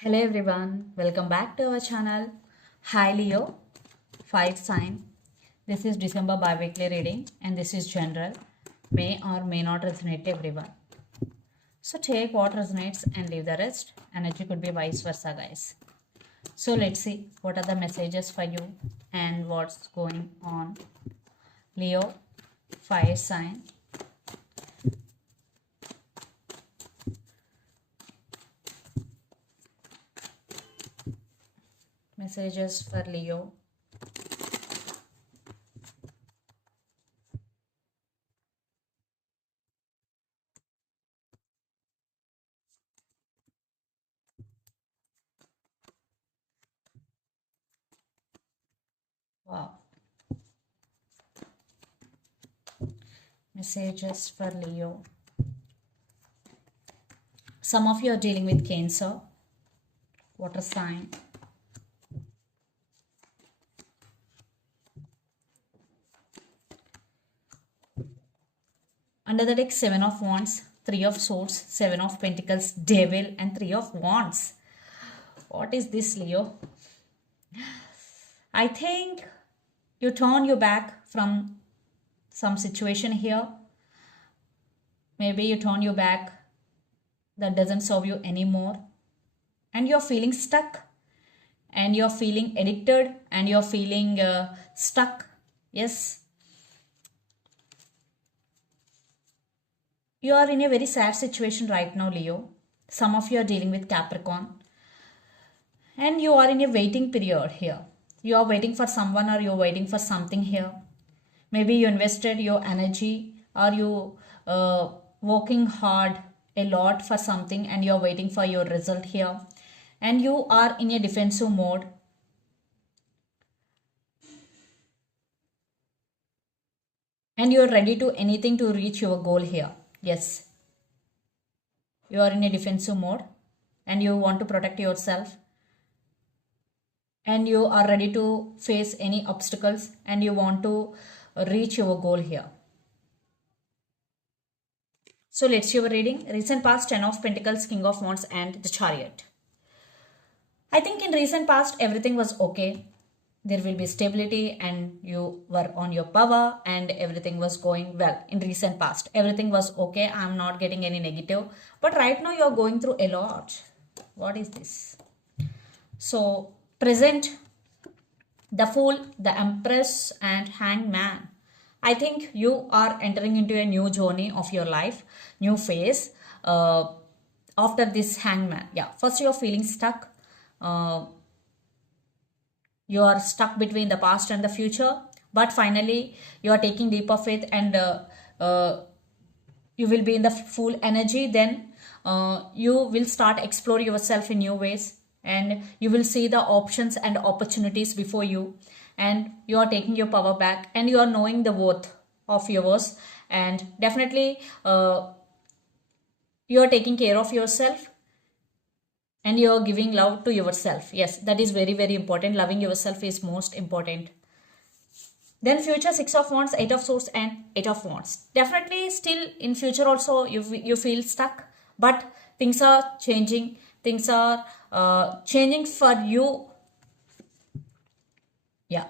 Hello everyone, welcome back to our channel. Hi Leo, fire sign. This is December bi-weekly reading and this is general. May or may not resonate to everyone. So take what resonates and leave the rest. Energy could be vice versa, guys. So let's see what are the messages for you and what's going on. Leo, fire sign. Messages for Leo. Wow. Messages for Leo. Some of you are dealing with Cancer, water sign. Under the deck, 7 of Wands, 3 of Swords, 7 of Pentacles, Devil and 3 of Wands. What is this, Leo? I think you turn your back from some situation here. Maybe you turn your back that doesn't serve you anymore. And you're feeling stuck. And you're feeling addicted. And you're feeling stuck. Yes. You are in a very sad situation right now, Leo. Some of you are dealing with Capricorn. And you are in a waiting period here. You are waiting for someone or you're waiting for something here. Maybe you invested your energy or you working hard a lot for something and you're waiting for your result here. And you are in a defensive mode. And you're ready to anything to reach your goal here. Yes. You are in a defensive mode and you want to protect yourself. And you are ready to face any obstacles and you want to reach your goal here. So let's see your reading. Recent past, 10 of Pentacles, King of Wands and the Chariot. I think in recent past everything was okay. There will be stability and you were on your power and everything was going well. In recent past everything was okay. I'm not getting any negative. But right now you're going through a lot. What is this? So present, the Fool, the Empress and Hangman. I think you are entering into a new journey of your life, new phase after this Hangman. Yeah, first you're feeling stuck. You are stuck between the past and the future, but finally you are taking leap of faith and uh, you will be in the full energy. Then you will start explore yourself in new ways and you will see the options and opportunities before you, and you are taking your power back and you are knowing the worth of yours, and definitely you are taking care of yourself and you are giving love to yourself. Yes, that is very very important. Loving yourself is most important. Then future, 6 of Wands, 8 of Swords and 8 of Wands. Definitely still in future also you feel stuck, but things are changing. Things are changing for you. Yeah,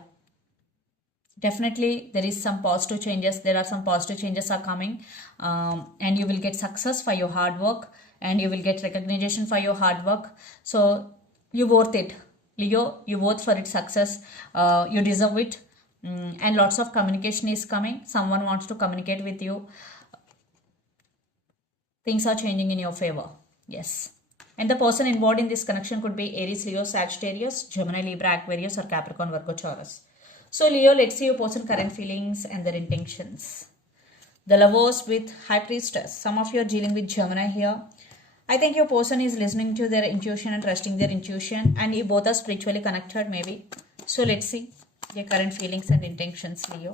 definitely there is some positive changes. There are some positive changes are coming, and you will get success for your hard work and you will get recognition for your hard work. So you worth it, Leo. You worth for its success. You deserve it. And lots of communication is coming. Someone wants to communicate with you. Things are changing in your favor. Yes. And the person involved in this connection could be Aries, Leo, Sagittarius, Gemini, Libra, Aquarius or Capricorn, Virgo, Taurus. So Leo, let's see your person current feelings and their intentions. The Lovers with High Priestess. Some of you are dealing with Gemini here. I think your person is listening to their intuition and trusting their intuition, and you both are spiritually connected maybe. So let's see your current feelings and intentions, Leo.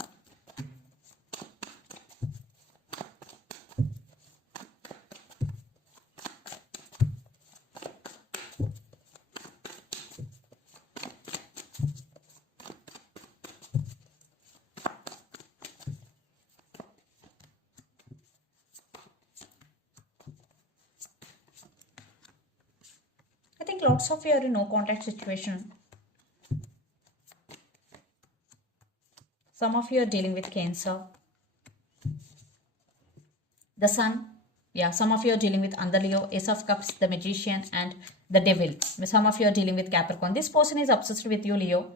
lots of you are in no contact situation. Some of you are dealing with Cancer. The Sun. Yeah, some of you are dealing with Under Leo, Ace of Cups, the Magician, and the Devil. Some of you are dealing with Capricorn. This person is obsessed with you, Leo,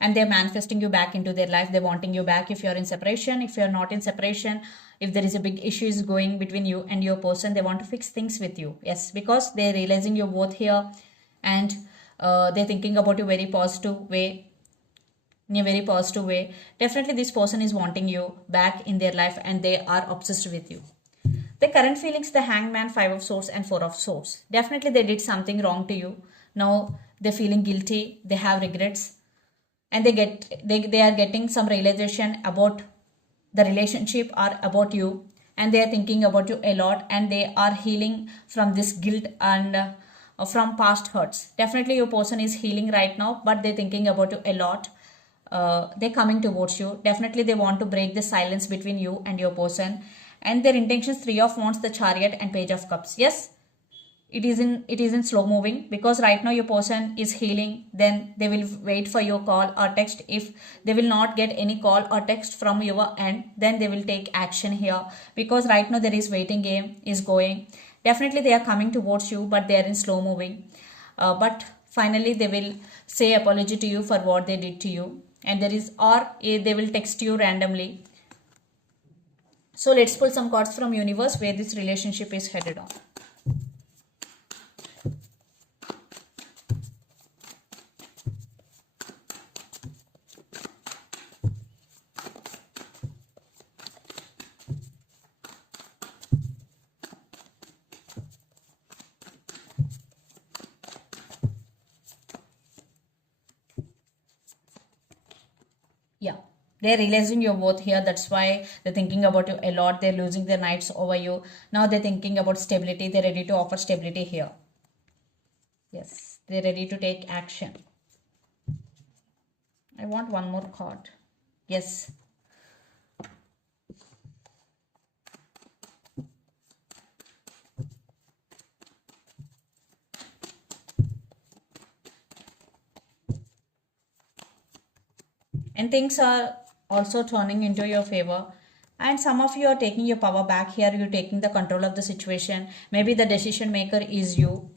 and they're manifesting you back into their life. They're wanting you back if you're in separation. If you're not in separation, if there is a big issue is going between you and your person, they want to fix things with you. Yes, because they're realizing you're both here, and they're thinking about you very positive way. In a very positive way. Definitely this person is wanting you back in their life, and they are obsessed with you. The current feelings, the Hangman, 5 of Swords and 4 of Swords. Definitely they did something wrong to you. Now they're feeling guilty. They have regrets. And they are getting some realization about the relationship or about you. And they are thinking about you a lot. And they are healing from this guilt and from past hurts. Definitely your person is healing right now. But they're thinking about you a lot. They're coming towards you. Definitely they want to break the silence between you and your person. And their intentions, 3 of Wands, the Chariot, and Page of Cups. Yes, it is in slow moving, because right now your person is healing. Then they will wait for your call or text. If they will not get any call or text from your end, then they will take action here, because right now there is waiting game is going. Definitely they are coming towards you, but they are in slow moving. But finally they will say apology to you for what they did to you, and there is, or they will text you randomly. So let's pull some cards from universe where this relationship is headed on. Yeah, they're realizing you're both here. That's why they're thinking about you a lot. They're losing their nights over you. Now they're thinking about stability. They're ready to offer stability here. Yes, they're ready to take action. I want one more card. Yes. And things are also turning into your favor, and some of you are taking your power back here. You're taking the control of the situation. Maybe the decision maker is you,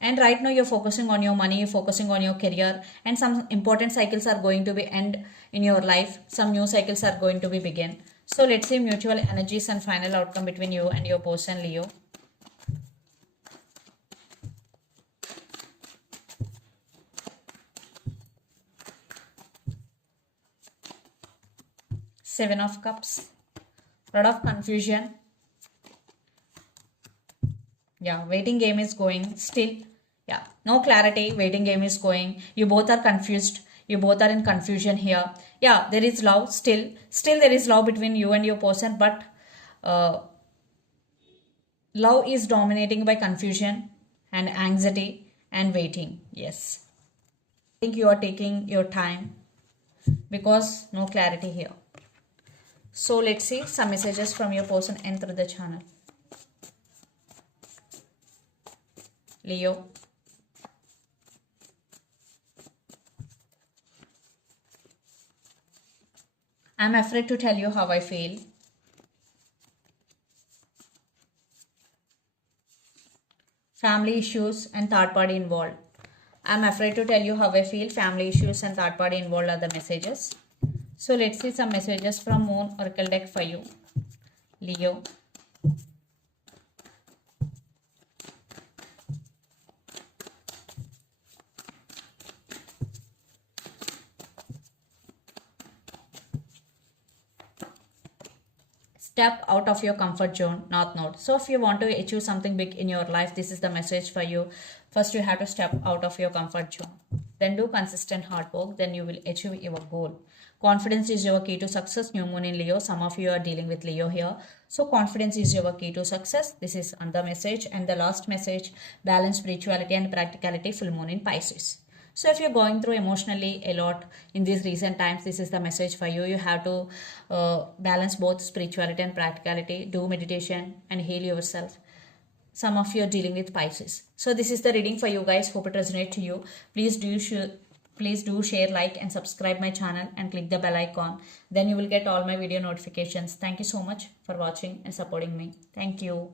and right now you're focusing on your money, you're focusing on your career, and some important cycles are going to be end in your life. Some new cycles are going to be begin. So let's see mutual energies and final outcome between you and your person, Leo. Seven of Cups. Lot of confusion. Yeah, waiting game is going still. Yeah, no clarity. Waiting game is going. You both are confused. You both are in confusion here. Yeah, there is love still. Still there is love between you and your person, but love is dominating by confusion and anxiety and waiting. Yes. I think you are taking your time because no clarity here. So let's see some messages from your person and through the channel. Leo. I'm afraid to tell you how I feel. Family issues and third party involved. I'm afraid to tell you how I feel. Family issues and third party involved are the messages. So let's see some messages from Moon Oracle deck for you, Leo. Step out of your comfort zone, North Node. So if you want to achieve something big in your life, this is the message for you. First, you have to step out of your comfort zone. Then do consistent hard work. Then you will achieve your goal. Confidence is your key to success. New Moon in Leo. Some of you are dealing with Leo here. So confidence is your key to success. This is another message. And the last message, balance spirituality and practicality, full moon in Pisces. So if you're going through emotionally a lot in these recent times, this is the message for you. You have to balance both spirituality and practicality. Do meditation and heal yourself. some of you are dealing with Pisces. So this is the reading for you guys. Hope it resonates to you. Please do share, like and subscribe my channel and click the bell icon. Then you will get all my video notifications. Thank you so much for watching and supporting me. Thank you.